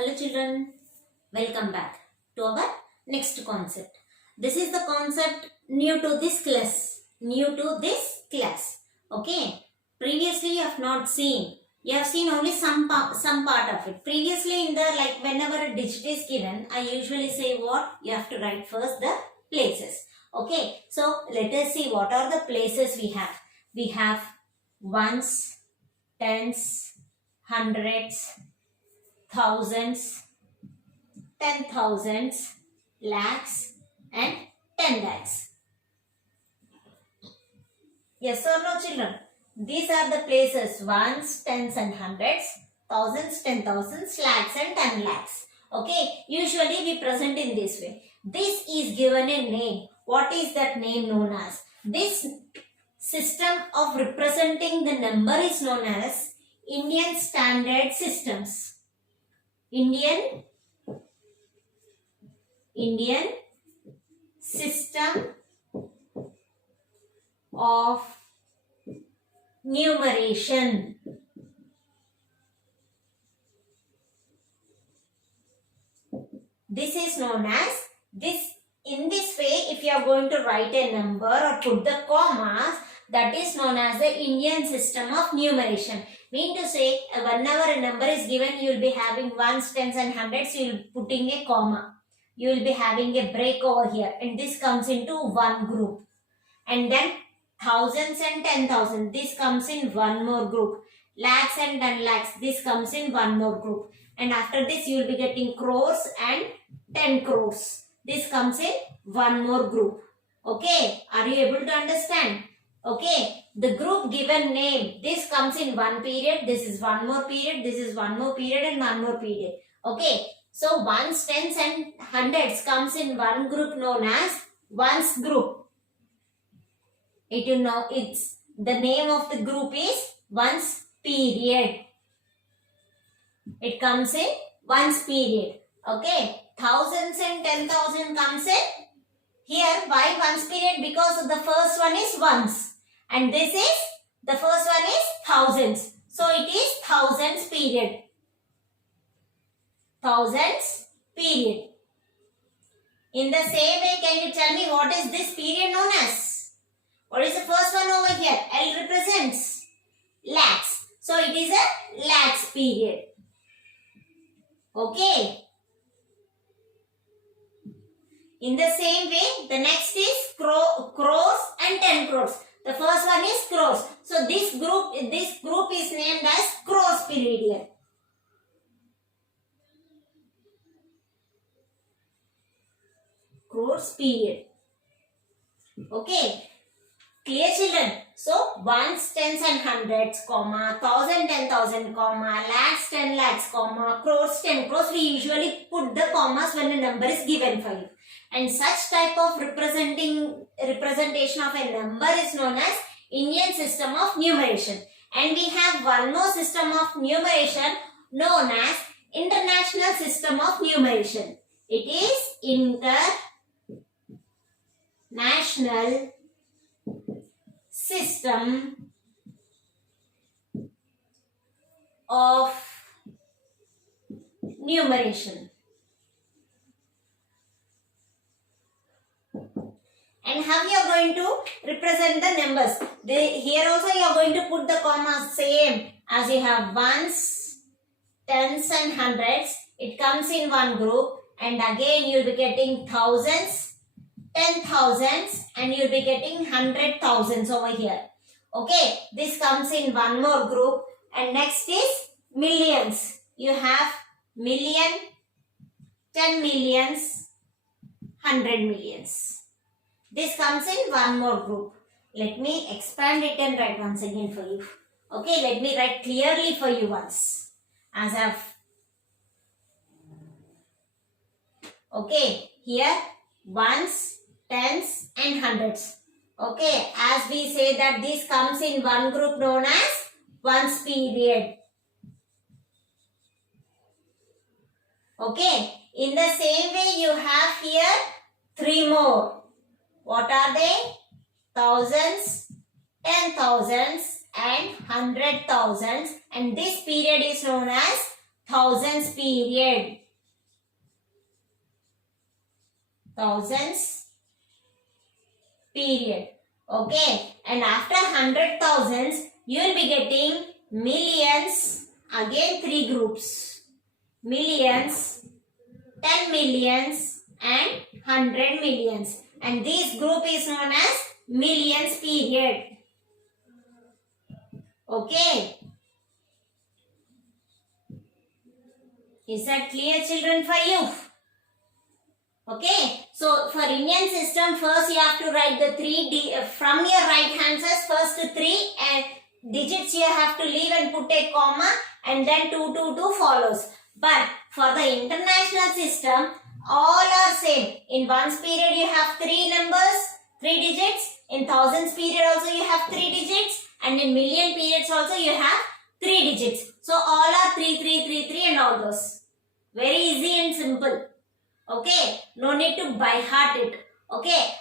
Hello children, welcome back to our next concept. This is the concept new to this class. Okay, previously you have not seen. You have seen only some part of it. Previously in the whenever a digit is given, I usually say what? You have to write first the places. Okay, so let us see what are the places we have. We have ones, tens, hundreds, thousands, 10,000s, lakhs and 10 lakhs. Yes or no children? These are the places ones, tens and hundreds, thousands, 10,000s, lakhs and 10 lakhs. Okay, usually we present in this way. This is given a name. What is that name known as? This system of representing the number is known as Indian Standard Systems. Indian system of numeration. This is known as this. In this way, if you are going to write a number or put the commas, that is known as the Indian system of numeration. Mean to say, whenever a number is given, you will be having ones, tens and hundreds, you will be putting a comma. You will be having a break over here, and this comes into one group. And then thousands and 10,000, this comes in one more group. Lakhs and 10 lakhs, this comes in one more group. And after this, you will be getting crores and 10 crores. This comes in one more group. Okay, are you able to understand? Okay, the group given name, this comes in one period, this is one more period, this is one more period and one more period. Okay, so ones, tens and hundreds comes in one group known as ones group. It's the name of the group is ones period. It comes in ones period. Okay, thousands and 10,000 comes in here. Why ones period? Because the first one is ones and this is the first one is thousands. So it is thousands period. Thousands period. In the same way, can you tell me what is this period known as? What is the first one over here? L represents lakhs. So it is a lakhs period. Okay. In the same way, the next is crores and 10 crores. The first one is crores. So this group is named as crores period here. Crores period. Okay. Clear children? So ones, tens and hundreds, comma, thousand, 10,000, comma, lakhs, 10 lakhs, comma, crores, 10 crores. We usually put the commas when a number is given for you. And such type of representation of a number is known as Indian system of numeration. And we have one more system of numeration known as International System of Numeration. It is International System of Numeration. And how you are going to represent the numbers? Here also you are going to put the commas same as you have ones, tens and hundreds. It comes in one group and again you will be getting thousands, 10,000s and you will be getting 100,000s over here. Okay, this comes in one more group and next is millions. You have million, 10 millions, 100 millions. This comes in one more group. Let me expand it and write once again for you. Okay, let me write clearly for you once. Okay, here ones, tens and hundreds. Okay, as we say that this comes in one group known as ones period. Okay, in the same way you have here three more. What are they? Thousands, 10,000s and 100,000s, and this period is known as thousands period. Thousands period. Okay, and after 100,000s, you will be getting millions. Again, 3 groups: millions, 10 millions, and 100 millions. And this group is known as millions period. Okay. Is that clear, children, for you? Okay. So for Indian system, first you have to write the from your right hand side, first 3 digits you have to leave and put a comma, and then 222 follows. But for the international system, all are same. In ones period you have 3 numbers, 3 digits. In thousands period also you have 3 digits, and in million periods also you have 3 digits. So all are 3, 3, 3, 3 and all those. Very easy and simple. Okay, no need to by heart it. Okay,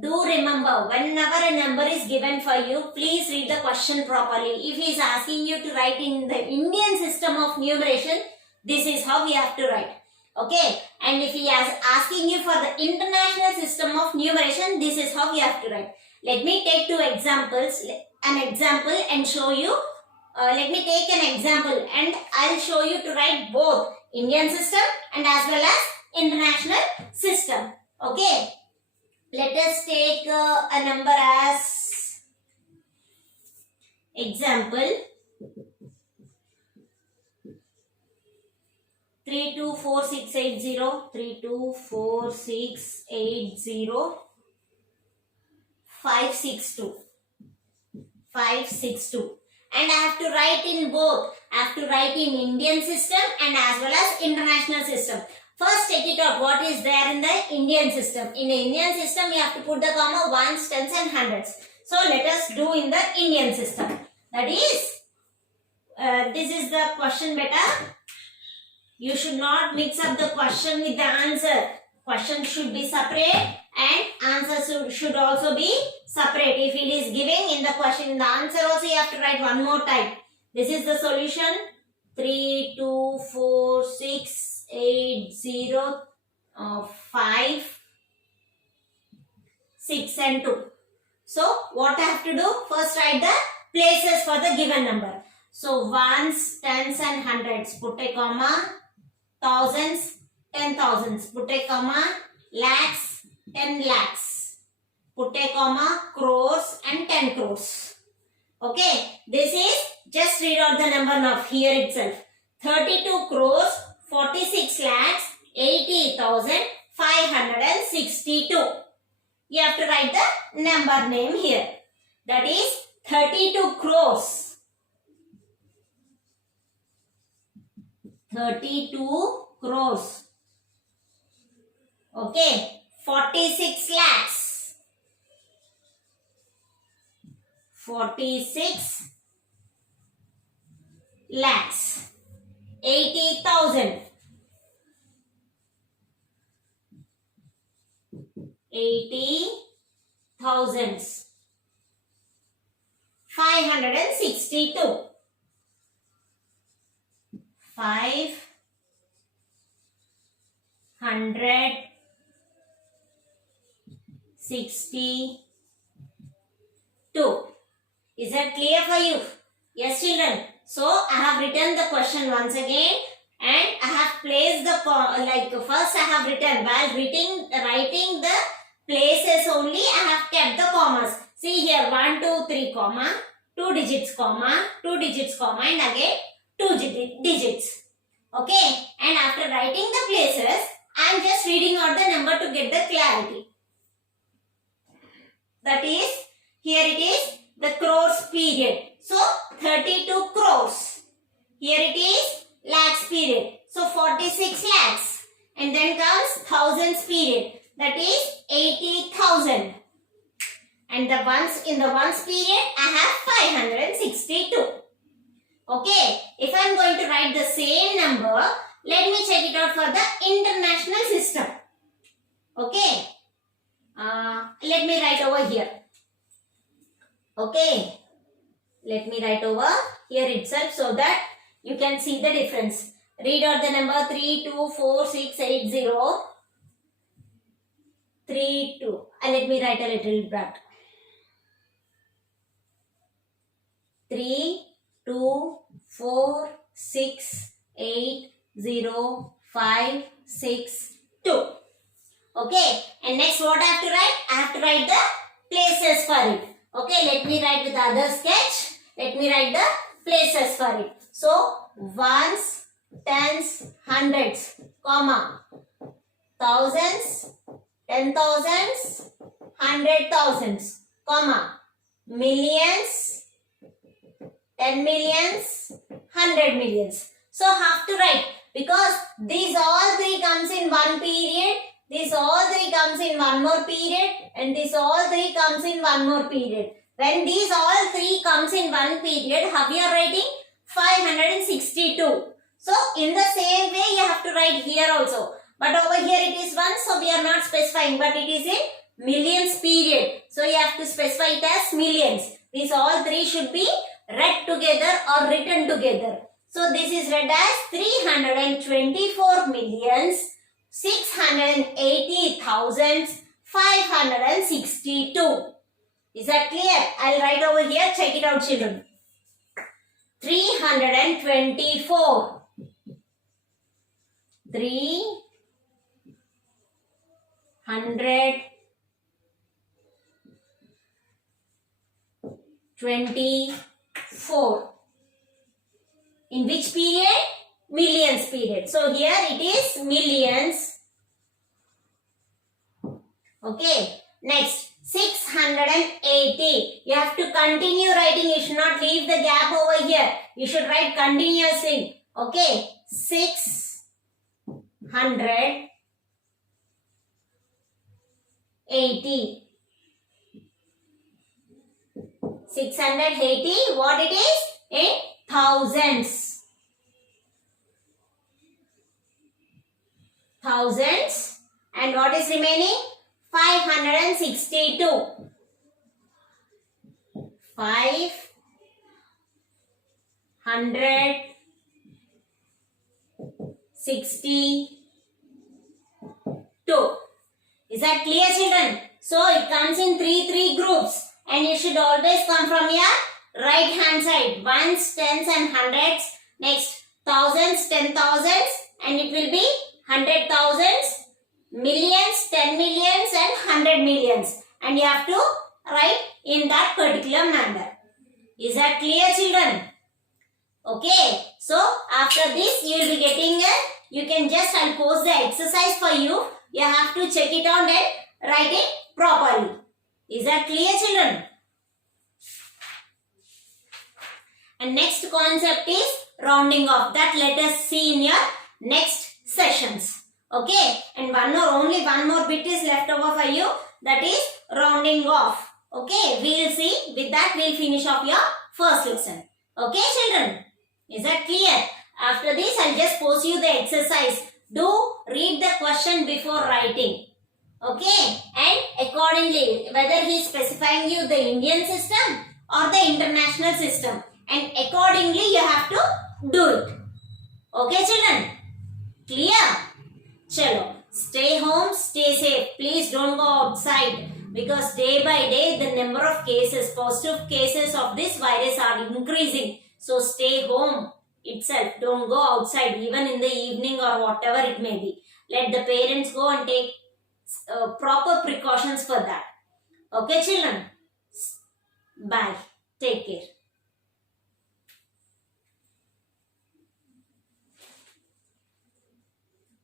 do remember, whenever a number is given for you, please read the question properly. If he is asking you to write in the Indian system of numeration, this is how we have to write. Okay, and if he is asking you for the international system of numeration, this is how we have to write. Let me take an example and show you. Let me take an example and I'll show you to write both Indian system and as well as international system. Okay, let us take a number as example 324680, 324680, 562. And I have to write in both. I have to write in Indian system and as well as international system. First, check it out. What is there in the Indian system? In the Indian system, you have to put the comma ones, tens and hundreds. So, let us do in the Indian system. That is, this is the question beta. You should not mix up the question with the answer. Question should be separate and answer should also be separate. If it is giving in the question, in the answer also you have to write one more time. This is the solution. 3, 2, 4, 6, 8, 0, 5, 6 and 2. So, what I have to do? First write the places for the given number. So, ones, tens and hundreds. Put a comma. Thousands, 10,000s. Put a comma. Lakhs, 10 lakhs. Put a comma. Crores and 10 crores. Okay. This is, just read out the number now here itself. 32 crores, 46 lakhs, 80,562. You have to write the number name here. That is 32 crores. 32 crores. Okay. 46 lakhs. 46 lakhs. 80,000. 80,000s. 562. 562. Is that clear for you? Yes, children. So, I have written the question once again and I have placed the, first I have written, while writing the places only, I have kept the commas. See here, 1, 2, 3, comma, 2 digits, comma, 2 digits, comma, and again 2 digits. Okay, and after writing the places, I am just reading out the number to get the clarity. That is, here it is the crores period. So, 32 crores. Here it is lakhs period. So, 46 lakhs. And then comes thousands period. That is 80,000. And in the ones period, I have 562. Okay, if I am going to write the same number, let me check it out for the international system. Okay, let me write over here. Okay, let me write over here itself so that You can see the difference. Read out the number 324680. 32. And let me write a little bit. 3, 2, 4, 6, 8, 0, 5, 6, 2. Okay. And next what I have to write? I have to write the places for it. Okay. Let me write with other sketch. Let me write the places for it. So, ones, tens, hundreds, comma, thousands, 10,000s, 100,000s, comma, millions, 10 millions, 100 millions. So have to write, because these all three comes in one period, this all three comes in one more period, and this all three comes in one more period. When these all three comes in one period, how you are writing? 562. So in the same way you have to write here also. But over here it is 1, so we are not specifying, but it is in millions period. So you have to specify it as millions. These all three should be read together or written together. So this is read as 324 millions 680,562. Is that clear? I'll write over here. Check it out, children. 324. 324. In which period? Millions period. So here it is millions. Okay. Next, 680. You have to continue writing. You should not leave the gap over here. You should write continuously. Okay. 680. 680. What it is? In thousands. Thousands. And what is remaining? 562. 562. Is that clear, children? So it comes in three groups, and you should always come from your right hand side. Ones, tens and hundreds. Next, thousands, 10,000s, and it will be 100,000s, millions, 10 millions and 100 millions. And you have to write in that particular manner. Is that clear, children? Okay. So after this you will be getting I'll post the exercise for you. You have to check it out and write it properly. Is that clear, children? And next concept is rounding off. That let us see in your next sessions. Okay. And only one more bit is left over for you. That is rounding off. Okay. We will see. With that we will finish off your first lesson. Okay, children? Is that clear? After this I'll just post you the exercise. Do read the question before writing. Okay. And accordingly, whether he is specifying you the Indian system or the international system. And accordingly you have to do it. Okay, children? Clear? Chalo. Stay home, stay safe. Please don't go outside, because day by day the number of cases, positive cases of this virus are increasing. So stay home itself. Don't go outside even in the evening or whatever it may be. Let the parents go and take proper precautions for that. Okay, children? Bye. Take care.